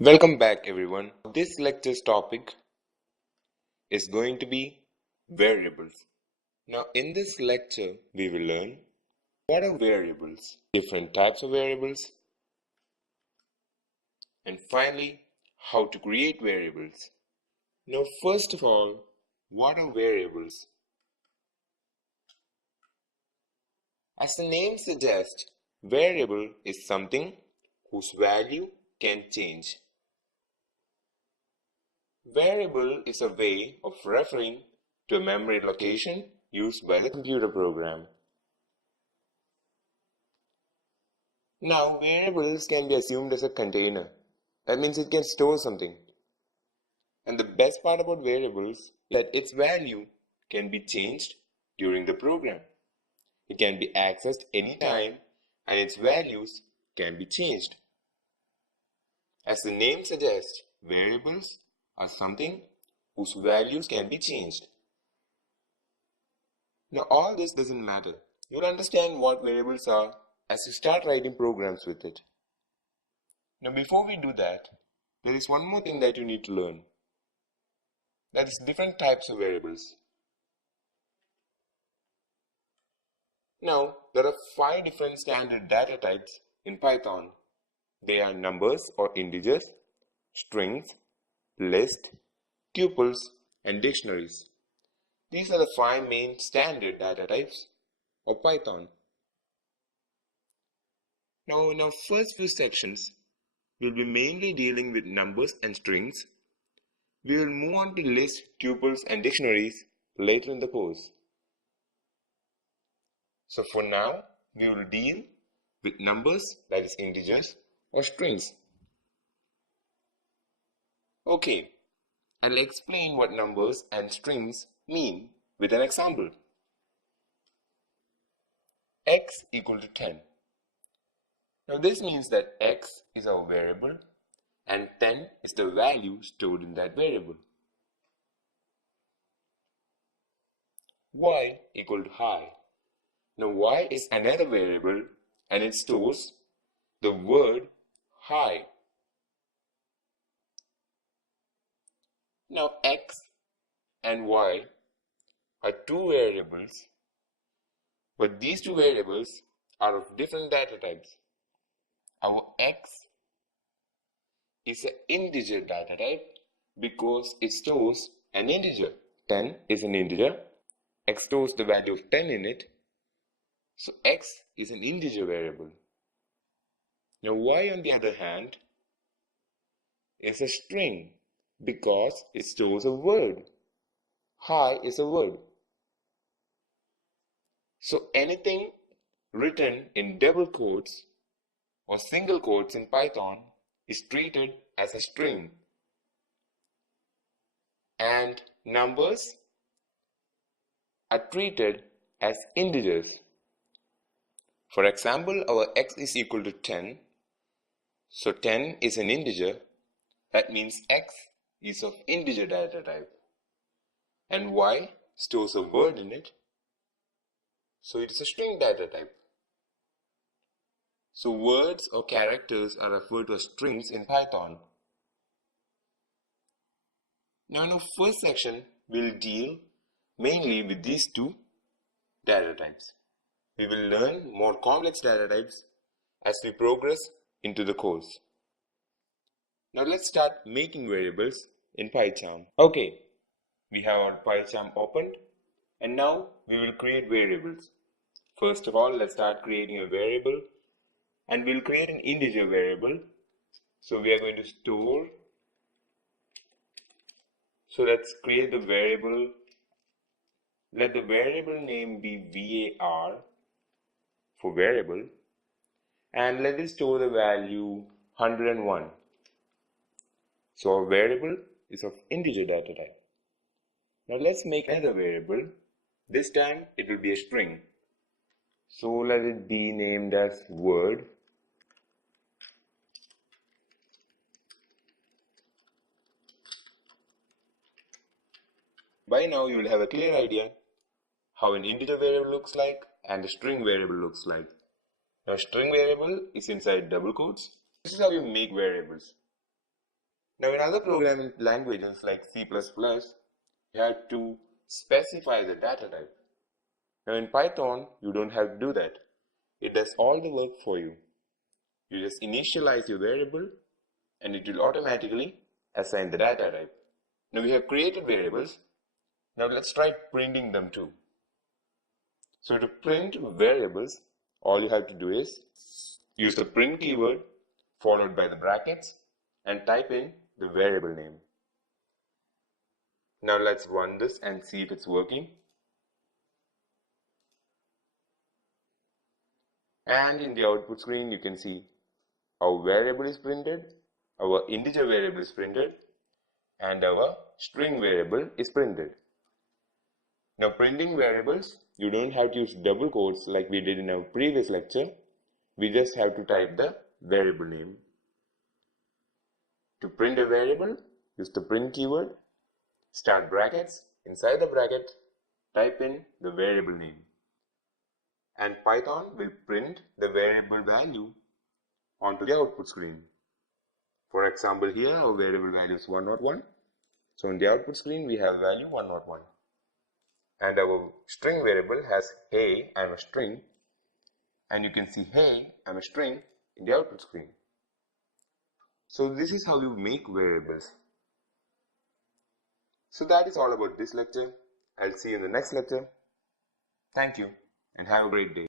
Welcome back everyone. This lecture's topic is going to be variables. Now in this lecture we will learn what are variables, different types of variables, and finally how to create variables. Now first of all, what are variables? As the name suggests, variable is something whose value can change. Variable is a way of referring to a memory location used by the computer program. Now, variables can be assumed as a container. That means it can store something. And the best part about variables is that its value can be changed during the program. It can be accessed anytime and its values can be changed. As the name suggests, variables are something whose values can be changed. Now all this doesn't matter. You'll understand what variables are as you start writing programs with it. Now before we do that, there is one more thing that you need to learn. That is different types of variables. Now there are 5 different standard data types in Python. They are numbers or integers, strings, list, tuples, and dictionaries. These are the 5 main standard data types of Python. Now in our first few sections, we'll be mainly dealing with numbers and strings. We will move on to lists, tuples, and dictionaries later in the course. So for now, we will deal with numbers, that is integers, or strings. Okay, I'll explain what numbers and strings mean with an example. X equal to 10. Now this means that X is our variable and 10 is the value stored in that variable. Y equal to high. Now y is another variable and it stores the word high. Now x and y are 2 variables, but these 2 variables are of different data types. Our x is an integer data type because it stores an integer. 10 is an integer. X stores the value of 10 in it. So x is an integer variable. Now y on the other hand is a string because it stores a word. High is a word. So anything written in double quotes or single quotes in Python is treated as a string. And numbers are treated as integers. For example, our x is equal to 10. So 10 is an integer. That means x is of integer data type. And y stores a word in it. So it is a string data type. So words or characters are referred to as strings in Python. Now in our first section, we'll deal mainly with these 2 data types. We will learn more complex data types as we progress into the course. Now let's start making variables in PyCharm. Okay, we have our PyCharm opened and now we will create variables. First of all, let's start creating a variable and we'll create an integer variable. So we are going to store. So let's create the variable. Let the variable name be var for variable and let it store the value 101. So our variable is of integer data type. Now let's make another variable. This time it will be a string. So let it be named as word. By now you will have a clear idea how an integer variable looks like and a string variable looks like. Now string variable is inside double quotes. This is how you make variables. Now in other programming languages like C++, you have to specify the data type. Now in Python, you don't have to do that. It does all the work for you. You just initialize your variable and it will automatically assign the data type. Now we have created variables. Now let's try printing them too. So to print variables, all you have to do is use the print keyword followed by the brackets and type in the variable name. Now let's run this and see if it's working. And in the output screen, you can see our variable is printed, our integer variable is printed, and our string variable is printed. Now printing variables, you don't have to use double quotes like we did in our previous lecture. We just have to type the variable name. To print a variable, use the print keyword, start brackets, inside the bracket, type in the variable name. And Python will print the variable value onto the output screen. For example, here our variable value is 101. So in the output screen, we have value 101. And our string variable has hey, I'm a string. And you can see hey, I'm a string in the output screen. So this is how you make variables. So that is all about this lecture. I'll see you in the next lecture. Thank you and have a great day.